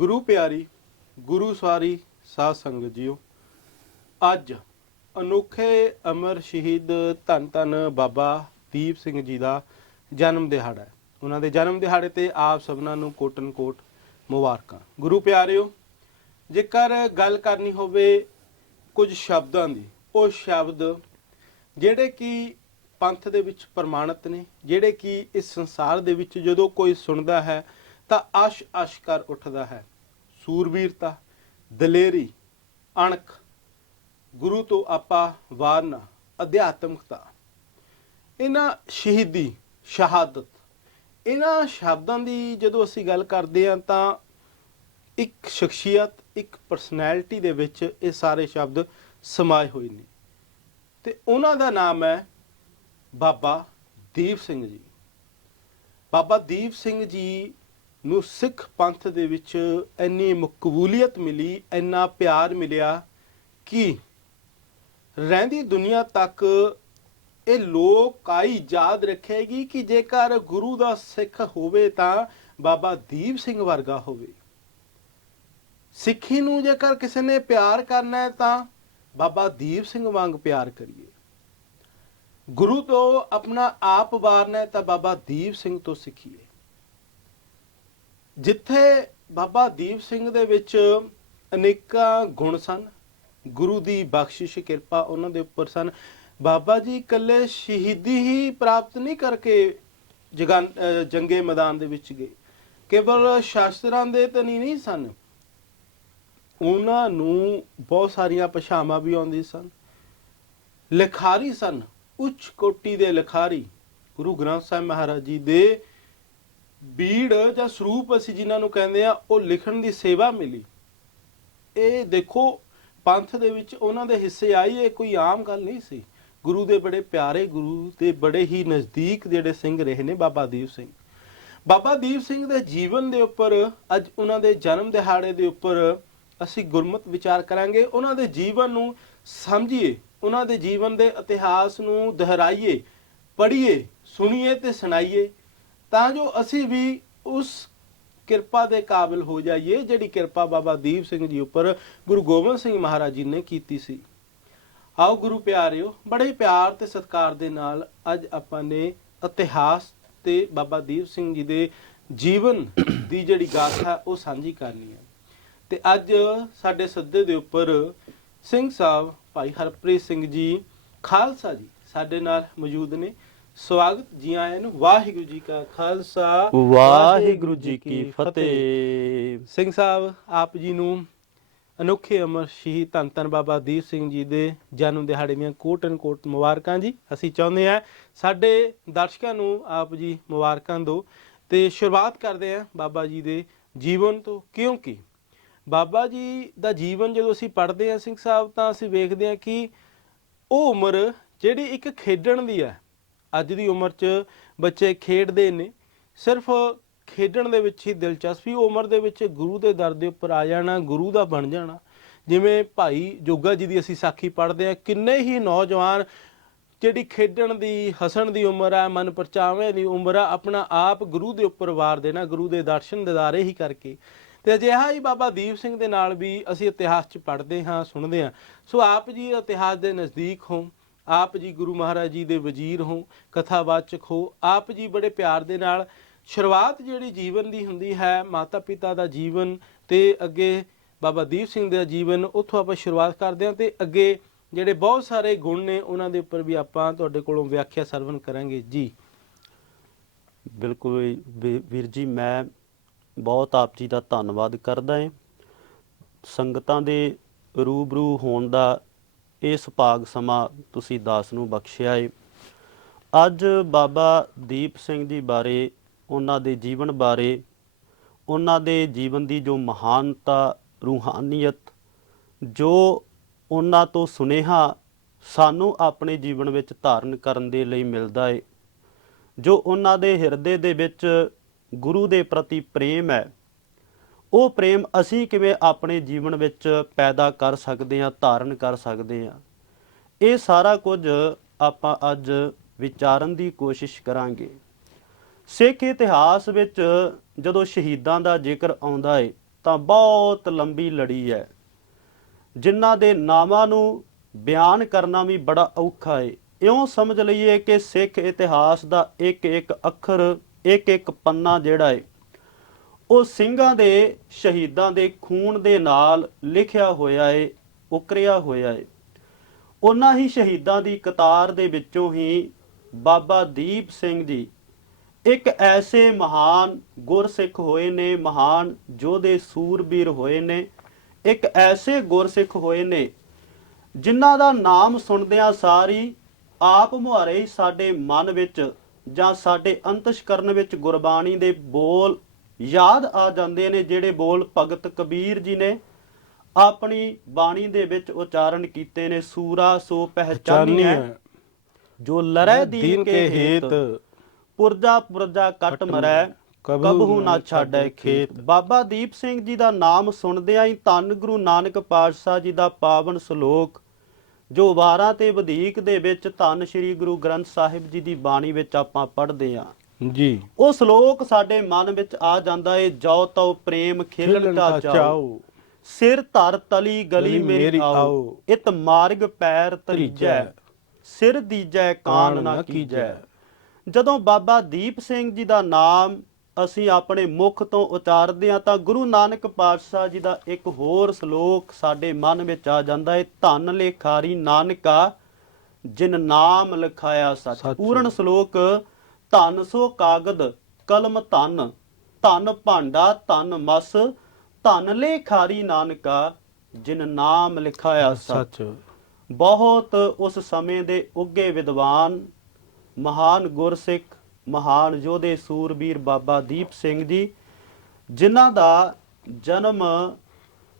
ਗੁਰੂ ਪਿਆਰੀ, ਗੁਰੂ ਸਵਾਰੀ ਸਾਧ ਸੰਗਤ ਜੀਓ, ਅੱਜ ਅਨੋਖੇ ਅਮਰ ਸ਼ਹੀਦ ਧੰਨ ਧੰਨ ਬਾਬਾ ਦੀਪ ਸਿੰਘ ਜੀ ਦਾ ਜਨਮ ਦਿਹਾੜਾ ਹੈ। ਉਹਨਾਂ ਦੇ ਜਨਮ ਦਿਹਾੜੇ ਤੇ ਆਪ ਸਭਨਾਂ ਨੂੰ ਕੋਟਨ ਕੋਟ ਮੁਬਾਰਕਾਂ। ਗੁਰੂ ਪਿਆਰਿਓ, ਜੇਕਰ ਗੱਲ ਕਰਨੀ ਹੋਵੇ ਕੁਝ ਸ਼ਬਦਾਂ ਦੀ, ਉਹ ਸ਼ਬਦ ਜਿਹੜੇ ਕਿ ਪੰਥ ਦੇ ਵਿੱਚ ਪ੍ਰਮਾਣਿਤ ਨੇ, ਜਿਹੜੇ ਕਿ ਇਸ ਸੰਸਾਰ ਦੇ ਵਿੱਚ ਜਦੋਂ ਕੋਈ ਸੁਣਦਾ ਹੈ ਤਾਂ ਅਸ਼ ਅਸ਼ ਕਰ ਉੱਠਦਾ ਹੈ। ਸੂਰਬੀਰਤਾ, ਦਲੇਰੀ, ਅਣਖ, ਗੁਰੂ ਤੋਂ ਆਪਾ ਵਾਰਨਾ, ਅਧਿਆਤਮਕਤਾ। ਇਹਨਾਂ ਸ਼ਹੀਦੀ ਸ਼ਹਾਦਤ, ਇਹਨਾਂ ਸ਼ਬਦਾਂ ਦੀ ਜਦੋਂ ਅਸੀਂ ਗੱਲ ਕਰਦੇ ਹਾਂ ਤਾਂ ਇੱਕ ਸ਼ਖਸੀਅਤ, ਇੱਕ ਪਰਸਨੈਲਿਟੀ ਦੇ ਵਿੱਚ ਇਹ ਸਾਰੇ ਸ਼ਬਦ ਸਮਾਏ ਹੋਏ ਨੇ। ਤੇ ਉਹਨਾਂ ਦਾ ਨਾਮ ਹੈ ਬਾਬਾ ਦੀਪ ਸਿੰਘ ਜੀ। ਬਾਬਾ ਦੀਪ ਸਿੰਘ ਜੀ ਨੂੰ ਸਿੱਖ ਪੰਥ ਦੇ ਵਿੱਚ ਇੰਨੀ ਮਕਬੂਲੀਅਤ ਮਿਲੀ, ਇੰਨਾ ਪਿਆਰ ਮਿਲਿਆ ਕਿ ਰਹਿੰਦੀ ਦੁਨੀਆ ਤੱਕ ਇਹ ਲੋਕਾਈ ਯਾਦ ਰੱਖੇਗੀ ਕਿ ਜੇਕਰ ਗੁਰੂ ਦਾ ਸਿੱਖ ਹੋਵੇ ਤਾਂ ਬਾਬਾ ਦੀਪ ਸਿੰਘ ਵਰਗਾ ਹੋਵੇ। ਸਿੱਖੀ ਨੂੰ ਜੇਕਰ ਕਿਸੇ ਨੇ ਪਿਆਰ ਕਰਨਾ ਹੈ ਤਾਂ ਬਾਬਾ ਦੀਪ ਸਿੰਘ ਵਾਂਗ ਪਿਆਰ ਕਰੀਏ। ਗੁਰੂ ਤੋਂ ਆਪਣਾ ਆਪ ਵਾਰਨਾ ਹੈ ਤਾਂ ਬਾਬਾ ਦੀਪ ਸਿੰਘ ਤੋਂ ਸਿੱਖੀਏ। ਜਿੱਥੇ ਬਾਬਾ ਦੀਪ ਸਿੰਘ ਦੇ ਵਿੱਚ ਅਨੇਕਾਂ ਗੁਣ ਸਨ, ਗੁਰੂ ਦੀ ਬਖਸ਼ਿਸ਼, ਕਿਰਪਾ ਉਹਨਾਂ ਦੇ ਉੱਪਰ ਸਨ। ਬਾਬਾ ਜੀ ਇਕੱਲੇ ਸ਼ਹੀਦੀ ਹੀ ਪ੍ਰਾਪਤ ਨਹੀਂ ਕਰਕੇ ਜਗਨ ਜੰਗੇ ਮੈਦਾਨ ਦੇ ਵਿੱਚ ਗਏ। ਕੇਵਲ ਸ਼ਾਸਤਰਾਂ ਦੇ ਤਾਂ ਨਹੀਂ ਸਨ। ਉਹਨਾਂ ਨੂੰ ਬਹੁਤ ਸਾਰੀਆਂ ਭਾਸ਼ਾਵਾਂ ਵੀ ਆਉਂਦੀ ਸਨ। ਲਿਖਾਰੀ ਸਨ, ਉੱਚ ਕੋਟੀ ਦੇ ਲਿਖਾਰੀ ਗੁਰੂ ਗ੍ਰੰਥ ਸਾਹਿਬ ਮਹਾਰਾਜ ਜੀ ਦੇ ਬੀੜ ਜਾਂ ਸਰੂਪ ਅਸੀਂ ਜਿਨ੍ਹਾਂ ਨੂੰ ਕਹਿੰਦੇ ਆ ਉਹ ਲਿਖਣ ਦੀ ਸੇਵਾ ਮਿਲੀ। ਇਹ ਦੇਖੋ, ਪੰਥ ਦੇ ਵਿੱਚ ਉਹਨਾਂ ਦੇ ਹਿੱਸੇ ਆਈ, ਇਹ ਕੋਈ ਆਮ ਗੱਲ ਨਹੀਂ ਸੀ। ਗੁਰੂ ਦੇ ਬੜੇ ਪਿਆਰੇ ਗੁਰੂ ਦੇ ਬੜੇ ਹੀ ਨਜ਼ਦੀਕ ਜਿਹੜੇ ਸਿੰਘ ਰਹੇ ਨੇ, ਬਾਬਾ ਦੀਪ ਸਿੰਘ। ਬਾਬਾ ਦੀਪ ਸਿੰਘ ਦੇ ਜੀਵਨ ਦੇ ਉੱਪਰ, ਅੱਜ ਉਹਨਾਂ ਦੇ ਜਨਮ ਦਿਹਾੜੇ ਦੇ ਉੱਪਰ ਅਸੀਂ ਗੁਰਮਤ ਵਿਚਾਰ ਕਰਾਂਗੇ। ਉਹਨਾਂ ਦੇ ਜੀਵਨ ਨੂੰ ਸਮਝੀਏ, ਉਹਨਾਂ ਦੇ ਜੀਵਨ ਦੇ ਇਤਿਹਾਸ ਨੂੰ ਦੁਹਰਾਈਏ, ਪੜ੍ਹੀਏ, ਸੁਣੀਏ ਤੇ ਸੁਣਾਈਏ। ਤਾਂ ਜੋ ਅਸੀਂ ਵੀ ਉਸ ਕਿਰਪਾ ਦੇ ਕਾਬਿਲ ਹੋ ਜਾਈਏ, ਜਿਹੜੀ ਕਿਰਪਾ ਬਾਬਾ ਦੀਪ ਸਿੰਘ ਜੀ ਉੱਪਰ ਗੁਰੂ ਗੋਬਿੰਦ ਸਿੰਘ ਮਹਾਰਾਜ ਜੀ ਨੇ ਕੀਤੀ ਸੀ। ਆਓ ਗੁਰੂ ਪਿਆਰਿਓ, ਬੜੇ ਪਿਆਰ ਤੇ ਸਤਿਕਾਰ ਦੇ ਨਾਲ ਅੱਜ ਆਪਾਂ ਨੇ ਇਤਿਹਾਸ ਤੇ ਬਾਬਾ ਦੀਪ ਸਿੰਘ ਜੀ ਦੇ ਜੀਵਨ ਦੀ ਜਿਹੜੀ ਗਾਥਾ ਉਹ ਸਾਂਝੀ ਕਰਨੀ ਹੈ। ਤੇ ਅੱਜ ਸਾਡੇ ਸੱਦੇ ਦੇ ਉੱਪਰ ਸਿੰਘ ਸਾਹਿਬ ਭਾਈ ਹਰਪ੍ਰੀਤ ਸਿੰਘ ਜੀ, ਖਾਲਸਾ ਜੀ ਸਾਡੇ ਨਾਲ ਮੌਜੂਦ ਨੇ। ਸਵਾਗਤ ਜੀ ਆਇਆਂ ਨੂੰ। ਵਾਹਿਗੁਰੂ ਜੀ ਕਾ ਖਾਲਸਾ ਵਾਹਿਗੁਰੂ ਜੀ ਕੀ ਫਤਿਹ। ਸਿੰਘ ਸਾਹਿਬ ਆਪ ਜੀ ਨੂੰ ਅਨੋਖੇ ਅਮਰ ਸ਼ਹੀਦ ਧੰਨ ਧੰਨ ਬਾਬਾ ਦੀਪ ਸਿੰਘ ਜੀ ਦੇ ਜਨਮ ਦਿਹਾੜੇ ਦੀਆਂ ਕੋਟਨ ਕੋਟ ਮੁਬਾਰਕਾਂ ਜੀ। ਅਸੀਂ ਚਾਹੁੰਦੇ ਹਾਂ ਸਾਡੇ ਦਰਸ਼ਕਾਂ ਨੂੰ ਆਪ ਜੀ ਮੁਬਾਰਕਾਂ ਦਿਓ ਤੇ ਸ਼ੁਰੂਆਤ ਕਰਦੇ ਹਾਂ ਬਾਬਾ ਜੀ ਦੇ ਜੀਵਨ ਤੋਂ ਕਿਉਂਕਿ ਬਾਬਾ ਜੀ ਦਾ ਜੀਵਨ ਜਦੋਂ ਅਸੀਂ ਪੜ੍ਹਦੇ ਹਾਂ ਸਿੰਘ ਸਾਹਿਬ ਤਾਂ ਅਸੀਂ ਵੇਖਦੇ ਹਾਂ ਕਿ ਉਹ ਉਮਰ ਜਿਹੜੀ ਇੱਕ ਖੇਡਣ ਦੀ ਹੈ ਅੱਜ ਦੀ ਉਮਰ 'ਚ ਬੱਚੇ ਖੇਡਦੇ ਨੇ। ਸਿਰਫ ਖੇਡਣ ਦੇ ਵਿੱਚ ਹੀ ਦਿਲਚਸਪੀ, ਉਮਰ ਦੇ ਵਿੱਚ ਗੁਰੂ ਦੇ ਦਰ ਦੇ ਉੱਪਰ ਆ ਜਾਣਾ, ਗੁਰੂ ਦਾ ਬਣ ਜਾਣਾ। ਜਿਵੇਂ ਭਾਈ ਜੋਗਾ ਜੀ ਦੀ ਅਸੀਂ ਸਾਖੀ ਪੜ੍ਹਦੇ ਆ ਕਿੰਨੇ ਹੀ ਨੌਜਵਾਨ ਜਿਹੜੀ ਖੇਡਣ ਦੀ, ਹਸਣ ਦੀ ਉਮਰ ਆ, ਮਨ ਪਰਚਾਵੇਂ ਦੀ ਉਮਰ ਆ, ਆਪਣਾ ਆਪ ਗੁਰੂ ਦੇ ਉੱਪਰ ਵਾਰ ਦੇਣਾ, ਗੁਰੂ ਦੇ ਦਰਸ਼ਨ ਦਿਦਾਰੇ ਹੀ ਕਰਕੇ। ਤੇ ਅਜਿਹਾ ਹੀ ਬਾਬਾ ਦੀਪ ਸਿੰਘ ਦੇ ਨਾਲ ਵੀ ਅਸੀਂ ਇਤਿਹਾਸ 'ਚ ਪੜ੍ਹਦੇ ਹਾਂ, ਸੁਣਦੇ ਹਾਂ। ਸੋ ਆਪ ਜੀ ਇਤਿਹਾਸ ਦੇ ਨਜ਼ਦੀਕ ਹੋ। ਆਪ ਜੀ ਗੁਰੂ ਮਹਾਰਾਜ ਜੀ ਦੇ ਵਜ਼ੀਰ ਹੋ, ਕਥਾਵਾਚਕ ਹੋ, ਆਪ ਜੀ ਬੜੇ ਪਿਆਰ ਦੇ ਨਾਲ ਸ਼ੁਰੂਆਤ ਜਿਹੜੀ ਜੀਵਨ ਦੀ ਹੁੰਦੀ ਹੈ ਮਾਤਾ ਪਿਤਾ ਦਾ ਜੀਵਨ ਤੇ ਅੱਗੇ ਬਾਬਾ ਦੀਪ ਸਿੰਘ ਦਾ ਜੀਵਨ, ਉੱਥੋਂ ਆਪਾਂ ਸ਼ੁਰੂਆਤ ਕਰਦੇ ਹਾਂ ਤੇ ਅੱਗੇ ਜਿਹੜੇ ਬਹੁਤ ਸਾਰੇ ਗੁਣ ਨੇ, ਉਹਨਾਂ ਦੇ ਉੱਪਰ ਵੀ ਆਪਾਂ ਤੁਹਾਡੇ ਕੋਲੋਂ ਵਿਆਖਿਆ ਸਰਵਨ ਕਰਾਂਗੇ। ਜੀ। ਬਿਲਕੁਲ ਵੀ- ਵੀਰ ਜੀ, ਮੈਂ ਬਹੁਤ ਆਪ ਜੀ ਦਾ ਧੰਨਵਾਦ ਕਰਦਾ ਹਾਂ। ਸੰਗਤਾਂ ਦੇ ਰੂਬਰੂ ਹੋਣ ਦਾ ਇਹ ਸੁਭਾਗ ਸਮਾਂ ਤੁਸੀਂ ਦਾਸ ਨੂੰ ਬਖਸ਼ਿਆ ਏ। ਅੱਜ ਬਾਬਾ ਦੀਪ ਸਿੰਘ ਜੀ ਬਾਰੇ, ਉਹਨਾਂ ਦੇ ਜੀਵਨ ਬਾਰੇ, ਉਹਨਾਂ ਦੇ ਜੀਵਨ ਦੀ ਜੋ ਮਹਾਨਤਾ, ਰੂਹਾਨੀਅਤ, ਜੋ ਉਹਨਾਂ ਤੋਂ ਸੁਨੇਹਾ ਸਾਨੂੰ ਆਪਣੇ ਜੀਵਨ ਵਿੱਚ ਧਾਰਨ ਕਰਨ ਦੇ ਲਈ ਮਿਲਦਾ ਏ, ਜੋ ਉਹਨਾਂ ਦੇ ਹਿਰਦੇ ਦੇ ਵਿੱਚ ਗੁਰੂ ਦੇ ਪ੍ਰਤੀ ਪ੍ਰੇਮ ਹੈ ਉਹ ਪ੍ਰੇਮ ਅਸੀਂ ਕਿਵੇਂ ਆਪਣੇ ਜੀਵਨ ਵਿੱਚ ਪੈਦਾ ਕਰ ਸਕਦੇ ਹਾਂ, ਧਾਰਨ ਕਰ ਸਕਦੇ ਹਾਂ। ਇਹ ਸਾਰਾ ਕੁਝ ਆਪਾਂ ਅੱਜ ਵਿਚਾਰਨ ਦੀ ਕੋਸ਼ਿਸ਼ ਕਰਾਂਗੇ। ਸਿੱਖ ਇਤਿਹਾਸ ਵਿੱਚ ਜਦੋਂ ਸ਼ਹੀਦਾਂ ਦਾ ਜ਼ਿਕਰ ਆਉਂਦਾ ਹੈ ਤਾਂ ਬਹੁਤ ਲੰਬੀ ਲੜੀ ਹੈ। ਜਿਨ੍ਹਾਂ ਦੇ ਨਾਮਾਂ ਨੂੰ ਬਿਆਨ ਕਰਨਾ ਵੀ ਬੜਾ ਔਖਾ ਹੈ ਇਉਂ ਸਮਝ ਲਈਏ ਕਿ ਸਿੱਖ ਇਤਿਹਾਸ ਦਾ ਇੱਕ ਇੱਕ ਅੱਖਰ ਇੱਕ ਇੱਕ ਪੰਨਾ ਜਿਹੜਾ ਹੈ ਉਹ ਸਿੰਘਾਂ ਦੇ, ਸ਼ਹੀਦਾਂ ਦੇ ਖੂਨ ਦੇ ਨਾਲ ਲਿਖਿਆ ਹੋਇਆ ਹੈ ਉਕਰਿਆ ਹੋਇਆ ਹੈ ਉਹਨਾਂ ਹੀ ਸ਼ਹੀਦਾਂ ਦੀ ਕਤਾਰ ਦੇ ਵਿੱਚੋਂ ਹੀ ਬਾਬਾ ਦੀਪ ਸਿੰਘ ਜੀ ਇੱਕ ਐਸੇ ਮਹਾਨ ਗੁਰਸਿੱਖ ਹੋਏ ਨੇ, ਮਹਾਨ ਯੋਧੇ ਸੂਰਬੀਰ ਹੋਏ ਨੇ, ਇੱਕ ਐਸੇ ਗੁਰਸਿੱਖ ਹੋਏ ਨੇ, ਜਿਨ੍ਹਾਂ ਦਾ ਨਾਮ ਸੁਣਦਿਆਂ ਸਾਰੀ ਆਪ ਮੁਹਾਰੇ ਸਾਡੇ ਮਨ ਵਿੱਚ ਜਾਂ ਸਾਡੇ ਅੰਤਸ਼ਕਰਨ ਵਿੱਚ ਗੁਰਬਾਣੀ ਦੇ ਬੋਲ ਯਾਦ ਆ ਜਾਂਦੇ ਨੇ ਜਿਹੜੇ ਬੋਲ ਭਗਤ ਕਬੀਰ ਜੀ ਨੇ ਆਪਣੀ ਬਾਣੀ ਦੇ ਵਿੱਚ ਉਚਾਰਨ ਕੀਤੇ ਨੇ ਸੂਰਾ ਸੋ ਪਹਿਚਾਨੀਐ ਜੋ ਲਰੈ ਦੀਨ ਕੇ ਹੇਤ ਪੁਰਜਾ ਪੁਰਜਾ ਕੱਟ ਮਰੈ ਕਬਹੂ ਨਾ ਛਾੜੈ ਖੇਤ। ਬਾਬਾ ਦੀਪ ਸਿੰਘ ਜੀ ਦਾ ਨਾਮ ਸੁਣਦਿਆਂ ਹੀ ਧੰਨ ਗੁਰੂ ਨਾਨਕ ਪਾਤਸ਼ਾਹ ਜੀ ਦਾ ਪਾਵਨ ਸ਼ਲੋਕ ਜੋ ਵਾਰਾਂ ਤੇ ਵਧੀਕ ਦੇ ਵਿੱਚ ਧੰਨ ਸ੍ਰੀ ਗੁਰੂ ਗ੍ਰੰਥ ਸਾਹਿਬ ਜੀ ਦੀ ਬਾਣੀ ਵਿੱਚ ਆਪਾਂ ਪੜ੍ਹਦੇ ਹਾਂ ਜੀ। ਉਹ ਸ਼ਲੋਕ ਸਾਡੇ ਮਨ ਵਿੱਚ ਆ ਜਾਂਦਾ ਏ ਜੋ ਤਉ ਪ੍ਰੇਮ ਖੇਲਣ ਕਾ ਚਾਓ ਸਿਰ ਧਰ ਤਲੀ ਗਲੀ ਮੇਰੀ ਆਓ। ਇਤ ਮਾਰਗ ਪੈਰ ਤਰੀਜੈ। ਸਿਰ ਦੀਜੈ ਕਾਨ ਨਾ ਕੀਜੈ। ਜਦੋਂ ਬਾਬਾ ਦੀਪ ਸਿੰਘ ਜੀ ਦਾ ਨਾਮ ਅਸੀਂ ਆਪਣੇ ਮੁਖ ਤੋਂ ਉਚਾਰਦੇ ਹਾਂ ਤਾਂ ਗੁਰੂ ਨਾਨਕ ਪਾਤਸ਼ਾਹ ਜੀ ਦਾ ਇੱਕ ਹੋਰ ਸ਼ਲੋਕ ਸਾਡੇ ਮਨ ਵਿੱਚ ਆ ਜਾਂਦਾ ਹੈ ਧੰਨ ਲੇਖਾਰੀ ਨਾਨਕਾ ਜਿਨ ਨਾਮ ਲਿਖਾਇਆ ਸੱਚ। ਪੂਰਨ ਸ਼ਲੋਕ ਧੰਨ ਸੋ ਕਾਗਦ ਕਲਮ ਧੰਨ ਧੰਨ ਭਾਂਡਾ ਧੰਨ ਮਸ ਧੰਨ ਲੇਖਾਰੀ ਨਾਨਕਾ ਜਿਨ ਨਾਮ ਲਿਖਾਇਆ ਸੱਚ। ਬਹੁਤ ਉਸ ਸਮੇਂ ਦੇ ਉੱਗੇ ਵਿਦਵਾਨ ਮਹਾਨ ਗੁਰਸਿੱਖ ਮਹਾਨ ਯੋਧੇ ਸੂਰਬੀਰ ਬਾਬਾ ਦੀਪ ਸਿੰਘ ਜੀ ਜਿਨ੍ਹਾਂ ਦਾ ਜਨਮ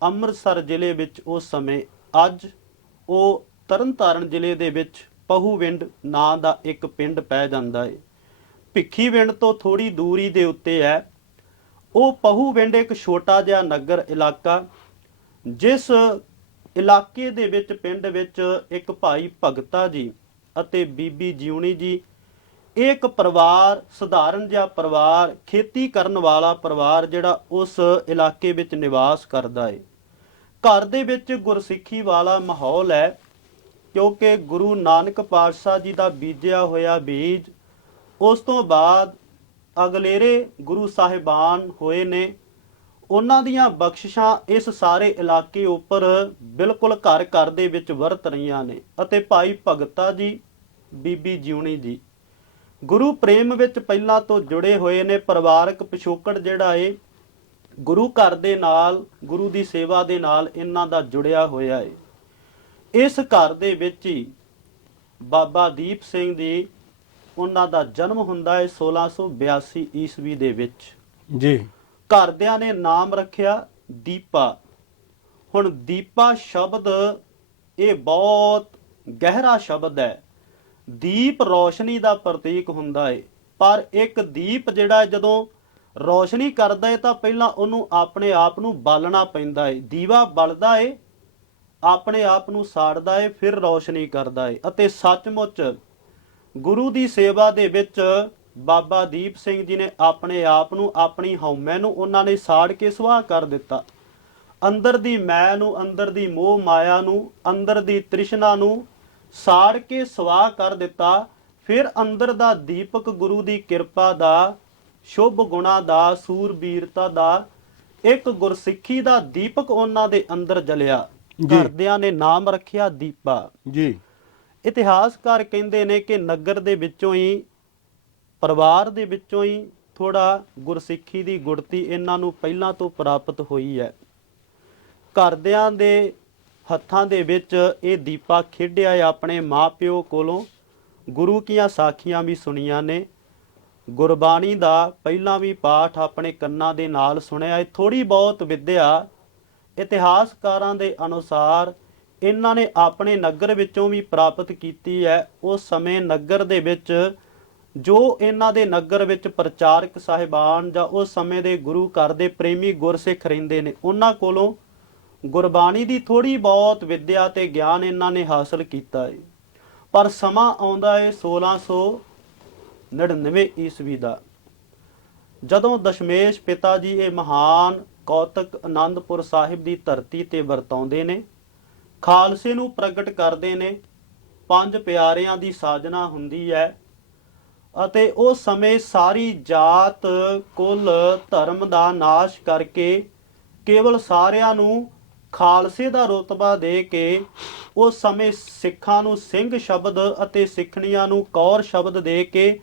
ਅੰਮ੍ਰਿਤਸਰ ਜ਼ਿਲ੍ਹੇ ਵਿੱਚ ਉਸ ਸਮੇਂ ਅੱਜ ਉਹ ਤਰਨਤਾਰਨ ਜ਼ਿਲ੍ਹੇ ਦੇ ਵਿੱਚ ਪਹੂਵਿੰਡ ਨਾਂ ਦਾ ਇੱਕ ਪਿੰਡ ਪੈ ਜਾਂਦਾ ਹੈ ਭਿੱਖੀ ਭਿੱਖੀਵਿੰਡ ਤੋਂ ਥੋੜੀ ਦੂਰੀ ਦੇ ਉੱਤੇ ਹੈ। ਉਹ ਪਹੂ ਪਹੂਵਿੰਡ ਇੱਕ ਛੋਟਾ ਜਿਹਾ ਨਗਰ ਇਲਾਕਾ, ਜਿਸ ਇਲਾਕੇ ਦੇ ਵਿੱਚ ਪਿੰਡ ਵਿੱਚ ਇੱਕ ਭਾਈ ਭਗਤਾ ਜੀ ਅਤੇ ਬੀਬੀ ਜਿਉਣੀ ਜੀ, ਇਹ ਇੱਕ ਪਰਿਵਾਰ, ਸਧਾਰਨ ਜਿਹਾ ਪਰਿਵਾਰ, ਖੇਤੀ ਕਰਨ ਵਾਲਾ ਪਰਿਵਾਰ ਜਿਹੜਾ ਉਸ ਇਲਾਕੇ ਵਿੱਚ ਨਿਵਾਸ ਕਰਦਾ ਹੈ ਘਰ ਦੇ ਵਿੱਚ ਗੁਰਸਿੱਖੀ ਵਾਲਾ ਮਾਹੌਲ ਹੈ, ਕਿਉਂਕਿ ਗੁਰੂ ਨਾਨਕ ਪਾਤਸ਼ਾਹ ਜੀ ਦਾ ਬੀਜਿਆ ਹੋਇਆ ਬੀਜ ਉਸ ਤੋਂ ਬਾਅਦ ਅਗਲੇਰੇ ਗੁਰੂ ਸਾਹਿਬਾਨ ਹੋਏ ਨੇ। ਉਹਨਾਂ ਦੀਆਂ ਬਖਸ਼ਿਸ਼ਾਂ ਇਸ ਸਾਰੇ ਇਲਾਕੇ ਉੱਪਰ ਬਿਲਕੁਲ ਘਰ ਘਰ ਦੇ ਵਿੱਚ ਵਰਤ ਰਹੀਆਂ ਨੇ ਅਤੇ ਭਾਈ ਭਗਤਾ ਜੀ, ਬੀਬੀ ਜਿਉਣੀ ਜੀ। ਗੁਰੂ ਪ੍ਰੇਮ ਵਿੱਚ ਪਹਿਲਾਂ ਤੋਂ ਜੁੜੇ ਹੋਏ ਨੇ ਪਰਿਵਾਰਕ ਪਿਛੋਕੜ ਜਿਹੜਾ ਏ, ਗੁਰੂ ਘਰ ਦੇ ਨਾਲ, ਗੁਰੂ ਦੀ ਸੇਵਾ ਦੇ ਨਾਲ ਇਹਨਾਂ ਦਾ ਜੁੜਿਆ ਹੋਇਆ ਏ। ਇਸ ਘਰ ਦੇ ਵਿੱਚ ਹੀ ਬਾਬਾ ਦੀਪ ਸਿੰਘ ਜੀ ਉਹਨਾਂ ਦਾ ਜਨਮ ਹੁੰਦਾ ਹੈ 1682 ਈਸਵੀ ਦੇ ਵਿੱਚ। ਜੀ। ਘਰਦਿਆਂ ਨੇ ਨਾਮ ਰੱਖਿਆ ਦੀਪਾ। ਹੁਣ ਦੀਪਾ ਸ਼ਬਦ ਇਹ ਬਹੁਤ ਗਹਿਰਾ ਸ਼ਬਦ ਹੈ। ਦੀਪ ਰੋਸ਼ਨੀ ਦਾ ਪ੍ਰਤੀਕ ਹੁੰਦਾ ਹੈ। ਪਰ ਇੱਕ ਦੀਪ ਜਿਹੜਾ ਜਦੋਂ ਰੋਸ਼ਨੀ ਕਰਦਾ ਹੈ ਤਾਂ ਪਹਿਲਾਂ ਉਹਨੂੰ ਆਪਣੇ ਆਪ ਨੂੰ ਬਾਲਣਾ ਪੈਂਦਾ ਹੈ। ਦੀਵਾ ਬਲਦਾ ਹੈ ਆਪਣੇ ਆਪ ਨੂੰ ਸਾੜਦਾ ਹੈ ਫਿਰ ਰੋਸ਼ਨੀ ਕਰਦਾ ਹੈ। ਅਤੇ ਸੱਚਮੁੱਚ ਗੁਰੂ ਦੀ ਸੇਵਾ ਦੇ ਵਿੱਚ ਬਾਬਾ ਦੀਪ ਸਿੰਘ ਜੀ ਨੇ ਆਪਣੇ ਆਪ ਨੂੰ ਆਪਣੀ ਹਉਮੈ ਨੂੰ ਉਹਨਾਂ ਨੇ ਸਾੜ ਕੇ ਸੁਆਹ ਕਰ ਦਿੱਤਾ। ਅੰਦਰ ਦੀ ਮੈਂ ਨੂੰ ਅੰਦਰ ਦੀ ਮੋਹ ਮਾਇਆ ਨੂੰ ਅੰਦਰ ਦੀ ਤ੍ਰਿਸ਼ਨਾ ਨੂੰ ਸਾੜ ਕੇ ਸਵਾਹ ਕਰ ਦਿੱਤਾ। ਫਿਰ ਅੰਦਰ ਦਾ ਦੀਪਕ ਗੁਰੂ ਦੀ ਕਿਰਪਾ ਦਾ ਸ਼ੁਭ ਗੁਣਾ ਦਾ ਸੂਰਬੀਰਤਾ ਦਾ ਇੱਕ ਗੁਰਸਿੱਖੀ ਦਾ ਦੀਪਕ ਉਹਨਾਂ ਦੇ ਅੰਦਰ ਜਲਿਆ। ਘਰਦਿਆਂ ਨੇ ਨਾਮ ਰੱਖਿਆ ਦੀਪਾ। ਜੀ। ਇਤਿਹਾਸਕਾਰ ਕਹਿੰਦੇ ਨੇ ਕਿ ਨਗਰ ਦੇ ਵਿੱਚੋਂ ਹੀ, ਪਰਿਵਾਰ ਦੇ ਵਿੱਚੋਂ ਹੀ ਥੋੜਾ ਗੁਰਸਿੱਖੀ ਦੀ ਗੁੜਤੀ ਇਹਨਾਂ ਨੂੰ ਪਹਿਲਾਂ ਤੋਂ ਪ੍ਰਾਪਤ ਹੋਈ ਹੈ। ਘਰਦਿਆਂ ਦੇ ਹੱਥਾਂ ਦੇ ਵਿੱਚ ਇਹ ਦੀਪਾ ਖੇਡਿਆ ਹੈ। ਆਪਣੇ ਮਾਪਿਓ ਕੋਲੋਂ ਗੁਰੂ ਕੀਆਂ ਸਾਖੀਆਂ ਵੀ ਸੁਣੀਆਂ ਨੇ। ਗੁਰਬਾਣੀ ਦਾ ਪਹਿਲਾਂ ਵੀ ਪਾਠ ਆਪਣੇ ਕੰਨਾਂ ਦੇ ਨਾਲ ਸੁਣਿਆ ਹੈ। ਥੋੜੀ ਬਹੁਤ ਵਿਦਿਆ ਇਤਿਹਾਸਕਾਰਾਂ ਦੇ ਅਨੁਸਾਰ ਇਹਨਾਂ ਨੇ ਆਪਣੇ ਨਗਰ ਵਿੱਚੋਂ ਵੀ ਪ੍ਰਾਪਤ ਕੀਤੀ ਹੈ। ਉਸ ਸਮੇਂ ਨਗਰ ਦੇ ਵਿੱਚ ਜੋ ਇਹਨਾਂ ਦੇ ਨਗਰ ਵਿੱਚ ਪ੍ਰਚਾਰਕ ਸਾਹਿਬਾਨ ਜਾਂ ਉਸ ਸਮੇਂ ਦੇ ਗੁਰੂ ਘਰ ਦੇ ਪ੍ਰੇਮੀ ਗੁਰਸਿੱਖ ਰਹਿੰਦੇ ਨੇ, ਉਹਨਾਂ ਕੋਲੋਂ ਗੁਰਬਾਣੀ ਦੀ ਥੋੜੀ ਬਹੁਤ ਵਿਦਿਆ ਤੇ ਗਿਆਨ ਇਹਨਾਂ ਨੇ ਹਾਸਲ ਕੀਤਾ ਹੈ ਪਰ ਸਮਾਂ ਆਉਂਦਾ ਹੈ 1699 ਈਸਵੀ ਦਾ। ਜਦੋਂ ਦਸ਼ਮੇਸ਼ ਪਿਤਾ ਜੀ ਇਹ ਮਹਾਨ ਕੌਤਕ ਆਨੰਦਪੁਰ ਸਾਹਿਬ ਦੀ ਧਰਤੀ ਤੇ ਵਰਤਾਉਂਦੇ ਨੇ ਖਾਲਸੇ ਨੂੰ ਪ੍ਰਗਟ ਕਰਦੇ ਨੇ, ਪੰਜ ਪਿਆਰਿਆਂ ਦੀ ਸਾਜਨਾ ਹੁੰਦੀ ਹੈ ਅਤੇ ਉਸ ਸਮੇਂ ਸਾਰੀ ਜਾਤ, ਕੁੱਲ, ਧਰਮ ਦਾ ਨਾਸ਼ ਕਰਕੇ ਕੇਵਲ ਸਾਰਿਆਂ ਨੂੰ ਖਾਲਸੇ ਦਾ ਰੁਤਬਾ ਦੇ ਕੇ ਉਸ ਸਮੇਂ ਸਿੱਖਾਂ ਨੂੰ ਸਿੰਘ ਸ਼ਬਦ ਅਤੇ ਸਿੱਖਣੀਆਂ ਨੂੰ ਕੌਰ ਸ਼ਬਦ ਦੇ ਕੇ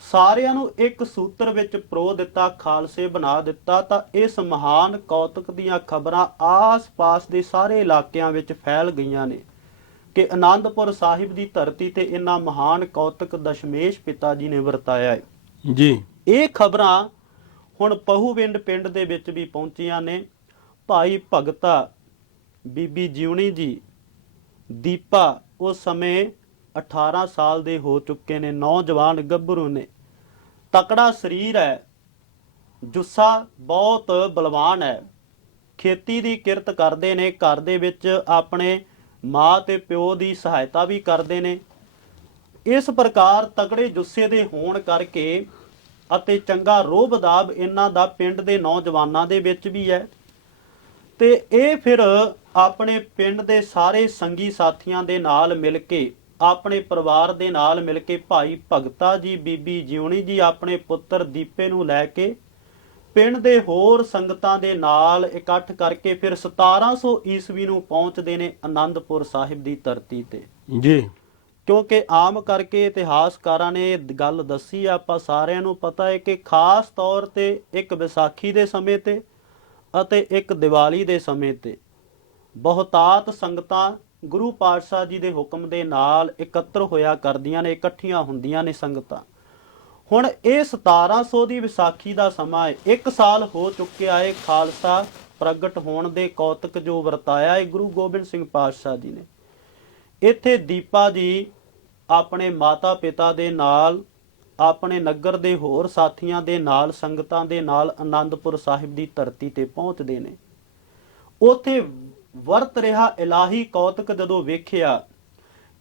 ਸਾਰਿਆਂ ਨੂੰ ਇੱਕ ਸੂਤਰ ਵਿੱਚ ਪਰੋ ਦਿੱਤਾ ਖਾਲਸੇ ਬਣਾ ਦਿੱਤਾ ਤਾਂ ਇਸ ਮਹਾਨ ਕੌਤਕ ਦੀਆਂ ਖਬਰਾਂ ਆਸ-ਪਾਸ ਦੇ ਸਾਰੇ ਇਲਾਕਿਆਂ ਵਿੱਚ ਫੈਲ ਗਈਆਂ ਨੇ ਕਿ ਆਨੰਦਪੁਰ ਸਾਹਿਬ ਦੀ ਧਰਤੀ ਤੇ ਇੰਨਾ ਮਹਾਨ ਕੌਤਕ ਦਸ਼ਮੇਸ਼ ਪਿਤਾ ਜੀ ਨੇ ਵਰਤਾਇਆ ਹੈ। ਜੀ। ਇਹ ਖਬਰਾਂ ਹੁਣ ਪਹੂਵਿੰਡ ਪਿੰਡ ਦੇ ਵਿੱਚ ਵੀ ਪਹੁੰਚੀਆਂ ਨੇ। ਭਾਈ ਭਗਤਾ ਬੀਬੀ ਜਿਉਣੀ ਜੀ ਦੀਪਾ ਉਸ ਸਮੇਂ 18 ਸਾਲ ਦੇ ਹੋ ਚੁੱਕੇ ਨੇ, ਨੌਜਵਾਨ ਗੱਭਰੂ ਨੇ। ਤਕੜਾ ਸਰੀਰ ਹੈ, ਜੁੱਸਾ ਬਹੁਤ ਬਲਵਾਨ ਹੈ। ਖੇਤੀ ਦੀ ਕਿਰਤ ਕਰਦੇ ਨੇ, ਘਰ ਦੇ ਵਿੱਚ ਆਪਣੇ ਮਾਂ ਤੇ ਪਿਓ ਦੀ ਸਹਾਇਤਾ ਵੀ ਕਰਦੇ ਨੇ। ਇਸ ਪ੍ਰਕਾਰ ਤਕੜੇ ਜੁੱਸੇ ਦੇ ਹੋਣ ਕਰਕੇ ਅਤੇ ਚੰਗਾ ਰੋਹਬਦਾਬ ਇਹਨਾਂ ਦਾ ਪਿੰਡ ਦੇ ਨੌਜਵਾਨਾਂ ਦੇ ਵਿੱਚ ਵੀ ਹੈ। ਤੇ ਇਹ ਫਿਰ ਆਪਣੇ ਪਿੰਡ ਦੇ ਸਾਰੇ ਸੰਗੀ ਸਾਥੀਆਂ ਦੇ ਨਾਲ ਮਿਲ ਕੇ ਆਪਣੇ ਪਰਿਵਾਰ ਦੇ ਨਾਲ ਮਿਲ ਕੇ ਭਾਈ ਭਗਤਾ ਜੀ ਬੀਬੀ ਜਿਉਣੀ ਜੀ ਆਪਣੇ ਪੁੱਤਰ ਦੀਪੇ ਨੂੰ ਲੈ ਕੇ ਪਿੰਡ ਦੇ ਹੋਰ ਸੰਗਤਾਂ ਦੇ ਨਾਲ ਇਕੱਠ ਕਰਕੇ ਫਿਰ 1700 ਈਸਵੀ ਨੂੰ ਪਹੁੰਚਦੇ ਨੇ ਆਨੰਦਪੁਰ ਸਾਹਿਬ ਦੀ ਧਰਤੀ ਤੇ। ਜੀ। ਕਿਉਂਕਿ ਆਮ ਕਰਕੇ ਇਤਿਹਾਸਕਾਰਾਂ ਨੇ ਗੱਲ ਦੱਸੀ ਆਪਾਂ ਸਾਰਿਆਂ ਨੂੰ ਪਤਾ ਹੈ ਕਿ ਖਾਸ ਤੌਰ ਤੇ ਇੱਕ ਵਿਸਾਖੀ ਦੇ ਸਮੇਂ ਤੇ ਅਤੇ ਇੱਕ ਦੀਵਾਲੀ ਦੇ ਸਮੇਂ ਤੇ ਬਹੁਤਾਤ ਸੰਗਤਾਂ ਗੁਰੂ ਪਾਤਸ਼ਾਹ ਜੀ ਦੇ ਹੁਕਮ ਦੇ ਨਾਲ ਇਕੱਤਰ ਹੋਇਆ ਕਰਦੀਆਂ ਨੇ, ਇਕੱਠੀਆਂ ਹੁੰਦੀਆਂ ਨੇ ਸੰਗਤਾਂ। ਹੁਣ ਇਹ 1700 ਦੀ ਵਿਸਾਖੀ ਦਾ ਸਮਾਂ ਹੈ। ਇੱਕ ਸਾਲ ਹੋ ਚੁੱਕਿਆ ਹੈ ਖਾਲਸਾ ਪ੍ਰਗਟ ਹੋਣ ਦੇ ਕੌਤਕ ਜੋ ਵਰਤਾਇਆ ਹੈ ਗੁਰੂ ਗੋਬਿੰਦ ਸਿੰਘ ਪਾਤਸ਼ਾਹ ਜੀ ਨੇ। ਇੱਥੇ ਦੀਪਾ ਜੀ ਆਪਣੇ ਮਾਤਾ ਪਿਤਾ ਦੇ ਨਾਲ, ਆਪਣੇ ਨਗਰ ਦੇ ਹੋਰ ਸਾਥੀਆਂ ਦੇ ਨਾਲ, ਸੰਗਤਾਂ ਦੇ ਨਾਲ ਆਨੰਦਪੁਰ ਸਾਹਿਬ ਦੀ ਧਰਤੀ ਤੇ ਪਹੁੰਚਦੇ ਨੇ। ਉਥੇ ਵਰਤ ਰਿਹਾ ਇਲਾਹੀ ਕੌਤਕ ਜਦੋਂ ਵੇਖਿਆ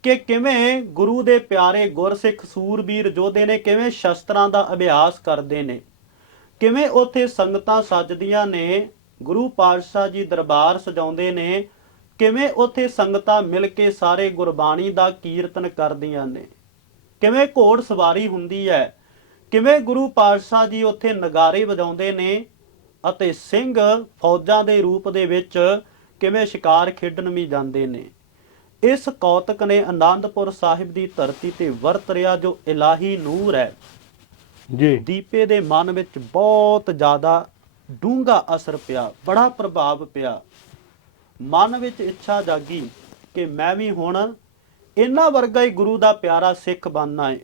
ਕਿ ਕਿਵੇਂ ਗੁਰੂ ਦੇ ਪਿਆਰੇ ਗੁਰਸਿੱਖ ਸੂਰਬੀਰ ਯੋਧੇ ਨੇ ਕਿਵੇਂ ਸ਼ਸਤਰਾਂ ਦਾ ਅਭਿਆਸ ਕਰਦੇ ਨੇ, ਕਿਵੇਂ ਉਥੇ ਸੰਗਤਾਂ ਸੱਜਦੀਆਂ ਨੇ, ਗੁਰੂ ਪਾਤਸ਼ਾਹ ਜੀ ਦਰਬਾਰ ਸਜਾਉਂਦੇ ਨੇ, ਕਿਵੇਂ ਉਥੇ ਸੰਗਤਾਂ ਮਿਲ ਕੇ ਸਾਰੇ ਗੁਰਬਾਣੀ ਦਾ ਕੀਰਤਨ ਕਰਦੀਆਂ ਨੇ, ਕਿਵੇਂ ਘੋੜ ਸਵਾਰੀ ਹੁੰਦੀ ਹੈ, ਕਿਵੇਂ ਗੁਰੂ ਪਾਤਸ਼ਾਹ ਜੀ ਉੱਥੇ ਨਗਾਰੇ ਵਜਾਉਂਦੇ ਨੇ ਅਤੇ ਸਿੰਘ ਫੌਜਾਂ ਦੇ ਰੂਪ ਦੇ ਵਿੱਚ ਕਿਵੇਂ ਸ਼ਿਕਾਰ ਖੇਡਣ ਵੀ ਜਾਂਦੇ ਨੇ। ਇਸ ਕੌਤਕ ਨੇ ਆਨੰਦਪੁਰ ਸਾਹਿਬ ਦੀ ਧਰਤੀ ਤੇ ਵਰਤ ਰਿਹਾ ਜੋ ਇਲਾਹੀ ਨੂਰ ਹੈ। ਜੀ। ਦੀਪੇ ਦੇ ਮਨ ਵਿੱਚ ਬਹੁਤ ਜ਼ਿਆਦਾ ਡੂੰਘਾ ਅਸਰ ਪਿਆ ਬੜਾ ਪ੍ਰਭਾਵ ਪਿਆ। ਮਨ ਵਿੱਚ ਇੱਛਾ ਜਾਗੀ ਕਿ ਮੈਂ ਵੀ ਹੁਣ ਇਹਨਾਂ ਵਰਗਾ ਹੀ ਗੁਰੂ ਦਾ ਪਿਆਰਾ ਸਿੱਖ ਬਣਨਾ ਹੈ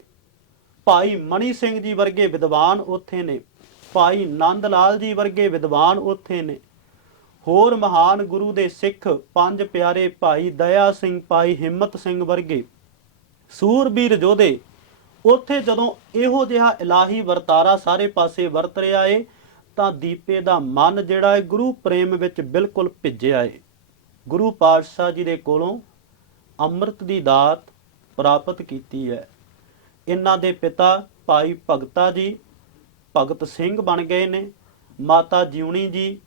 ਭਾਈ ਮਣੀ ਸਿੰਘ ਜੀ ਵਰਗੇ ਵਿਦਵਾਨ ਉੱਥੇ ਨੇ। ਭਾਈ ਨੰਦ ਲਾਲ ਜੀ ਵਰਗੇ ਵਿਦਵਾਨ ਉੱਥੇ ਨੇ। ਹੋਰ ਮਹਾਨ ਗੁਰੂ ਦੇ ਸਿੱਖ ਪੰਜ ਪਿਆਰੇ ਭਾਈ ਦਇਆ ਸਿੰਘ ਭਾਈ ਹਿੰਮਤ ਸਿੰਘ ਵਰਗੇ ਸੂਰਬੀਰ ਜੋਧੇ ਉੱਥੇ ਜਦੋਂ ਇਹੋ ਜਿਹਾ ਇਲਾਹੀ ਵਰਤਾਰਾ ਸਾਰੇ ਪਾਸੇ ਵਰਤ ਰਿਹਾ ਏ, ਤਾਂ ਦੀਪੇ ਦਾ ਮਨ ਜਿਹੜਾ ਹੈ ਗੁਰੂ ਪ੍ਰੇਮ ਵਿੱਚ ਬਿਲਕੁਲ ਭਿੱਜਿਆ ਏ। ਗੁਰੂ ਪਾਤਸ਼ਾਹ ਜੀ ਦੇ ਕੋਲੋਂ ਅੰਮ੍ਰਿਤ ਦੀ ਦਾਤ ਪ੍ਰਾਪਤ ਕੀਤੀ ਹੈ। ਇਹਨਾਂ ਦੇ ਪਿਤਾ ਭਾਈ ਭਗਤਾ ਜੀ ਭਗਤ ਸਿੰਘ ਬਣ ਗਏ ਨੇ, ਮਾਤਾ ਜਿਉਣੀ ਜੀ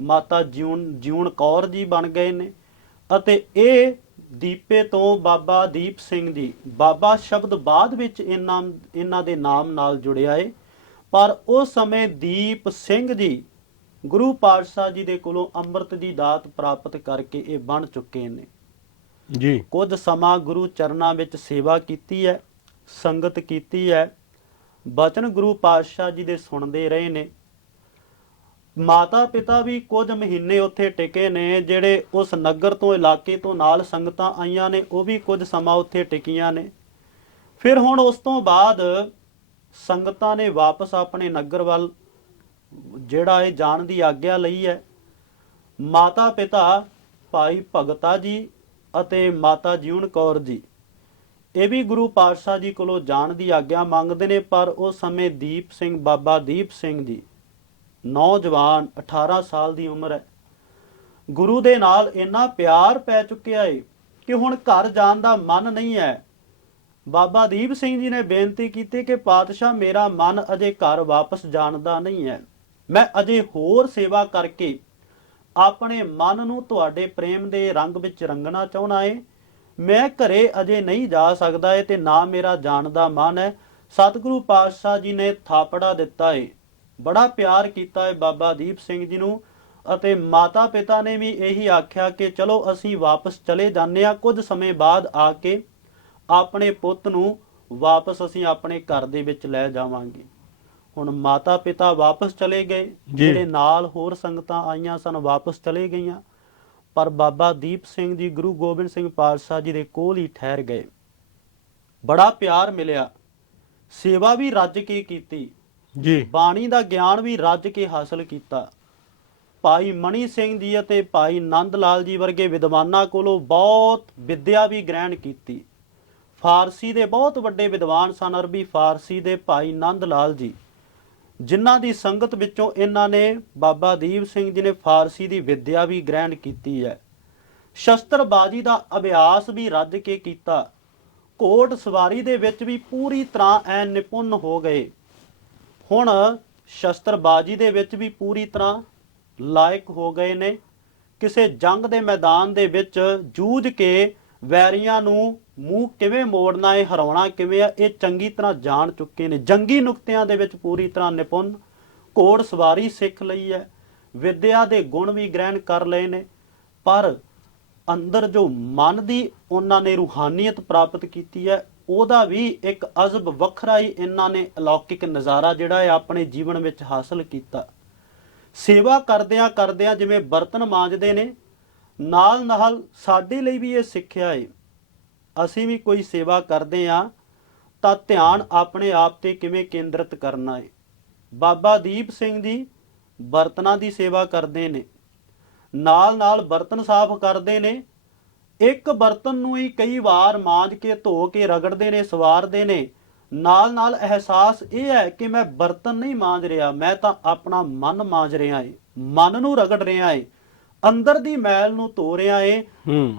ਮਾਤਾ ਜਿਉਣ ਜਿਉਣ ਕੌਰ ਜੀ ਬਣ ਗਏ ਨੇ ਅਤੇ ਇਹ ਦੀਪੇ ਤੋਂ ਬਾਬਾ ਦੀਪ ਸਿੰਘ ਜੀ। ਬਾਬਾ ਸ਼ਬਦ ਬਾਅਦ ਵਿੱਚ ਇਹਨਾਂ ਇਹਨਾਂ ਦੇ ਨਾਮ ਨਾਲ ਜੁੜਿਆ ਏ। ਪਰ ਉਸ ਸਮੇਂ ਦੀਪ ਸਿੰਘ ਜੀ ਗੁਰੂ ਪਾਤਸ਼ਾਹ ਜੀ ਦੇ ਕੋਲੋਂ ਅੰਮ੍ਰਿਤ ਦੀ ਦਾਤ ਪ੍ਰਾਪਤ ਕਰਕੇ ਇਹ ਬਣ ਚੁੱਕੇ ਨੇ। ਜੀ। ਕੁਝ ਸਮਾਂ ਗੁਰੂ ਚਰਨਾਂ ਵਿੱਚ ਸੇਵਾ ਕੀਤੀ ਹੈ ਸੰਗਤ ਕੀਤੀ ਹੈ। ਬਚਨ ਗੁਰੂ ਪਾਤਸ਼ਾਹ ਜੀ ਦੇ ਸੁਣਦੇ ਰਹੇ ਨੇ। ਮਾਤਾ ਪਿਤਾ ਵੀ ਕੁਝ ਮਹੀਨੇ ਉੱਥੇ ਟਿਕੇ ਨੇ, ਜਿਹੜੇ ਉਸ ਨਗਰ ਤੋਂ, ਇਲਾਕੇ ਤੋਂ ਨਾਲ ਸੰਗਤਾਂ ਆਈਆਂ ਨੇ, ਉਹ ਵੀ ਕੁਝ ਸਮਾਂ ਉੱਥੇ ਟਿਕੀਆਂ ਨੇ। ਫਿਰ ਹੁਣ ਉਸ ਤੋਂ ਬਾਅਦ ਸੰਗਤਾਂ ਨੇ ਵਾਪਸ ਆਪਣੇ ਨਗਰ ਵੱਲ, ਜਿਹੜਾ ਇਹ ਜਾਣ ਦੀ ਆਗਿਆ ਲਈ ਹੈ। ਮਾਤਾ ਪਿਤਾ ਭਾਈ ਭਗਤਾ ਜੀ ਅਤੇ ਮਾਤਾ ਜੀਉਣ ਕੌਰ ਜੀ, ਇਹ ਵੀ ਗੁਰੂ ਪਾਤਸ਼ਾਹ ਜੀ ਕੋਲੋਂ ਜਾਣ ਦੀ ਆਗਿਆ ਮੰਗਦੇ ਨੇ, ਪਰ ਉਸ ਸਮੇਂ ਦੀਪ ਸਿੰਘ, ਬਾਬਾ ਦੀਪ ਸਿੰਘ ਜੀ ਨੌਜਵਾਨ 18 ਸਾਲ ਦੀ ਉਮਰ ਹੈ। ਗੁਰੂ ਦੇ ਨਾਲ ਇੰਨਾ ਪਿਆਰ ਪੈ ਚੁੱਕਿਆ ਏ ਕਿ ਹੁਣ ਘਰ ਜਾਣ ਦਾ ਮਨ ਨਹੀਂ ਹੈ। ਬਾਬਾ ਦੀਪ ਸਿੰਘ ਜੀ ਨੇ ਬੇਨਤੀ ਕੀਤੀ ਕਿ ਪਾਤਸ਼ਾਹ ਮੇਰਾ ਮਨ ਅਜੇ ਘਰ ਵਾਪਸ ਜਾਣ ਦਾ ਨਹੀਂ ਹੈ। ਮੈਂ ਅਜੇ ਹੋਰ ਸੇਵਾ ਕਰਕੇ ਆਪਣੇ ਮਨ ਨੂੰ ਤੁਹਾਡੇ ਪ੍ਰੇਮ ਦੇ ਰੰਗ ਵਿੱਚ ਰੰਗਣਾ ਚਾਹੁੰਦਾ ਏ। ਮੈਂ ਘਰੇ ਅਜੇ ਨਹੀਂ ਜਾ ਸਕਦਾ ਏ ਤੇ ਨਾ ਮੇਰਾ ਜਾਣ ਦਾ ਮਨ ਹੈ। ਸਤਿਗੁਰੂ ਪਾਤਸ਼ਾਹ ਜੀ ਨੇ ਥਾਪੜਾ ਦਿੱਤਾ ਏ। ਬੜਾ ਪਿਆਰ ਕੀਤਾ ਏ ਬਾਬਾ ਦੀਪ ਸਿੰਘ ਜੀ ਨੂੰ ਅਤੇ ਮਾਤਾ ਪਿਤਾ ਨੇ ਵੀ ਇਹੀ ਆਖਿਆ ਕਿ ਚਲੋ ਅਸੀਂ ਵਾਪਸ ਚਲੇ ਜਾਂਦੇ ਆ ਕੁਝ ਸਮੇਂ ਬਾਅਦ ਆ ਕੇ ਆਪਣੇ ਪੁੱਤ ਨੂੰ ਵਾਪਸ ਅਸੀਂ ਆਪਣੇ ਘਰ ਦੇ ਵਿੱਚ ਲੈ ਜਾਵਾਂਗੇ। ਹੁਣ ਮਾਤਾ ਪਿਤਾ ਵਾਪਸ ਚਲੇ ਗਏ। ਜਿਹੜੇ ਨਾਲ ਹੋਰ ਸੰਗਤਾਂ ਆਈਆਂ ਸਨ ਵਾਪਸ ਚਲੇ ਗਈਆਂ। ਪਰ ਬਾਬਾ ਦੀਪ ਸਿੰਘ ਜੀ ਗੁਰੂ ਗੋਬਿੰਦ ਸਿੰਘ ਪਾਤਸ਼ਾਹ ਜੀ ਦੇ ਕੋਲ ਹੀ ਠਹਿਰ ਗਏ। ਬੜਾ ਪਿਆਰ ਮਿਲਿਆ। ਸੇਵਾ ਵੀ ਰੱਜ ਕੇ ਕੀਤੀ। ਜੀ। ਬਾਣੀ ਦਾ ਗਿਆਨ ਵੀ ਰੱਜ ਕੇ ਹਾਸਲ ਕੀਤਾ। ਭਾਈ ਮਣੀ ਸਿੰਘ ਜੀ ਅਤੇ ਭਾਈ ਨੰਦ ਲਾਲ ਜੀ ਵਰਗੇ ਵਿਦਵਾਨਾਂ ਕੋਲੋਂ ਬਹੁਤ ਵਿੱਦਿਆ ਵੀ ਗ੍ਰਹਿਣ ਕੀਤੀ। ਫਾਰਸੀ ਦੇ ਬਹੁਤ ਵੱਡੇ ਵਿਦਵਾਨ ਸਨ, ਅਰਬੀ ਫਾਰਸੀ ਦੇ ਭਾਈ ਨੰਦ ਲਾਲ ਜੀ। ਜਿਨ੍ਹਾਂ ਦੀ ਸੰਗਤ ਵਿੱਚੋਂ ਇਹਨਾਂ ਨੇ ਬਾਬਾ ਦੀਪ ਸਿੰਘ ਜੀ ਨੇ ਫਾਰਸੀ ਦੀ ਵਿੱਦਿਆ ਵੀ ਗ੍ਰਹਿਣ ਕੀਤੀ ਹੈ। ਸ਼ਸਤਰਬਾਜੀ ਦਾ ਅਭਿਆਸ ਵੀ ਰੱਜ ਕੇ ਕੀਤਾ। ਘੋੜ ਸਵਾਰੀ ਦੇ ਵਿੱਚ ਵੀ ਪੂਰੀ ਤਰ੍ਹਾਂ ਐ ਨਿਪੁੰਨ ਹੋ ਗਏ। ਹੁਣ ਸ਼ਸਤਰਬਾਜੀ ਦੇ ਵਿੱਚ ਵੀ ਪੂਰੀ ਤਰ੍ਹਾਂ ਲਾਇਕ ਹੋ ਗਏ ਨੇ। ਕਿਸੇ ਜੰਗ ਦੇ ਮੈਦਾਨ ਦੇ ਵਿੱਚ ਜੂਝ ਕੇ ਵੈਰੀਆਂ ਨੂੰ ਮੂੰਹ ਕਿਵੇਂ ਮੋੜਨਾ ਹੈ ਹਰਾਉਣਾ ਕਿਵੇਂ ਹੈ ਇਹ ਚੰਗੀ ਤਰ੍ਹਾਂ ਜਾਣ ਚੁੱਕੇ ਨੇ। ਜੰਗੀ ਨੁਕਤਿਆਂ ਦੇ ਵਿੱਚ ਪੂਰੀ ਤਰ੍ਹਾਂ ਨਿਪੁੰਨ, ਘੋੜ ਸਵਾਰੀ ਸਿੱਖ ਲਈ ਹੈ। ਵਿਦਿਆ ਦੇ ਗੁਣ ਵੀ ਗ੍ਰਹਿਣ ਕਰ ਲਏ ਨੇ। ਪਰ ਅੰਦਰ ਜੋ ਮਨ ਦੀ ਉਹਨਾਂ ਨੇ ਰੂਹਾਨੀਅਤ ਪ੍ਰਾਪਤ ਕੀਤੀ ਹੈ ਉਹਦਾ ਵੀ ਇੱਕ ਅਜ਼ਬ ਵੱਖਰਾ ਹੀ ਇਹਨਾਂ ਨੇ ਅਲੌਕਿਕ ਨਜ਼ਾਰਾ ਜਿਹੜਾ ਹੈ ਆਪਣੇ ਜੀਵਨ ਵਿੱਚ ਹਾਸਲ ਕੀਤਾ। ਸੇਵਾ ਕਰਦਿਆਂ ਕਰਦਿਆਂ ਜਿਵੇਂ ਬਰਤਨ ਮਾਂਜਦੇ ਨੇ ਨਾਲ ਨਾਲ ਸਾਡੇ ਲਈ ਵੀ ਇਹ ਸਿੱਖਿਆ ਹੈ ਅਸੀਂ ਵੀ ਕੋਈ ਸੇਵਾ ਕਰਦੇ ਆ, ਤਾਂ ਧਿਆਨ ਆਪਣੇ ਆਪ ਤੇ ਕਿਵੇਂ ਕੇਂਦਰਿਤ ਕਰਨਾ ਹੈ ਬਾਬਾ ਦੀਪ ਸਿੰਘ ਜੀ ਬਰਤਨਾਂ ਦੀ ਸੇਵਾ ਕਰਦੇ ਨੇ ਨਾਲ ਨਾਲ ਬਰਤਨ ਸਾਫ਼ ਕਰਦੇ ਨੇ ਇੱਕ ਬਰਤਨ ਨੂੰ ਹੀ ਕਈ ਵਾਰ ਮਾਂਜ ਕੇ ਧੋ ਕੇ ਰਗੜਦੇ ਨੇ ਸਵਾਰਦੇ ਨੇ। ਨਾਲ ਨਾਲ ਅਹਿਸਾਸ ਇਹ ਹੈ ਕਿ ਮੈਂ ਬਰਤਨ ਨਹੀਂ ਮਾਂਜ ਰਿਹਾ ਮੈਂ ਤਾਂ ਆਪਣਾ ਮਨ ਮਾਂਜ ਰਿਹਾ ਏ। ਮਨ ਨੂੰ ਰਗੜ ਰਿਹਾ ਏ। ਅੰਦਰ ਦੀ ਮੈਲ ਨੂੰ ਧੋ ਰਿਹਾ ਏ। ਹੂੰ।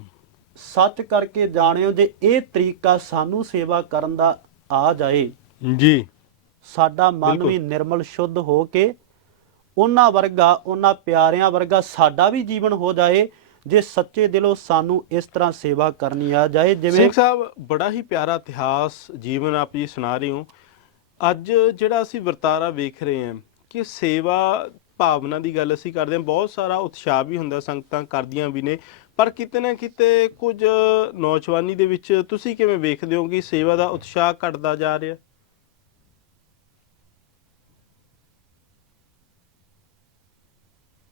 ਸੱਚ ਕਰਕੇ ਜਾਣਿਓ ਜੇ ਇਹ ਤਰੀਕਾ ਸਾਨੂੰ ਸੇਵਾ ਕਰਨ ਦਾ ਆ ਜਾਏ। ਜੀ। ਸਾਡਾ ਮਨ। ਵੀ ਨਿਰਮਲ ਸ਼ੁੱਧ ਹੋ ਕੇ ਉਹਨਾਂ ਵਰਗਾ ਉਹਨਾਂ ਪਿਆਰਿਆਂ ਵਰਗਾ ਸਾਡਾ ਵੀ ਜੀਵਨ ਹੋ ਜਾਏ। ਜੇ ਸੱਚੇ ਦਿਲੋਂ ਸਾਨੂੰ ਇਸ ਤਰ੍ਹਾਂ ਸੇਵਾ ਕਰਨੀ ਆ ਜਾਏ, ਜਿਵੇਂ ਸਿੰਘ ਸਾਹਿਬ, ਬੜਾ ਹੀ ਪਿਆਰਾ ਇਤਿਹਾਸ ਜੀਵਨ ਆਪ ਜੀ ਸੁਣਾ ਰਹੇ ਹੋ। ਅੱਜ ਜਿਹੜਾ ਅਸੀਂ ਵਰਤਾਰਾ ਵੇਖ ਰਹੇ ਹਾਂ ਕਿ ਸੇਵਾ ਭਾਵਨਾ ਦੀ ਗੱਲ ਅਸੀਂ ਕਰਦੇ ਹਾਂ, ਬਹੁਤ ਸਾਰਾ ਉਤਸ਼ਾਹ ਵੀ ਹੁੰਦਾ, ਸੰਗਤਾਂ ਕਰਦੀਆਂ ਵੀ ਨੇ। ਪਰ ਕਿਤੇ ਨਾ ਕਿਤੇ ਕੁਝ ਨੌਜਵਾਨੀ ਦੇ ਵਿੱਚ ਤੁਸੀਂ ਕਿਵੇਂ ਵੇਖਦੇ ਹੋ ਕਿ ਸੇਵਾ ਦਾ ਉਤਸ਼ਾਹ ਘਟਦਾ ਜਾ ਰਿਹਾ?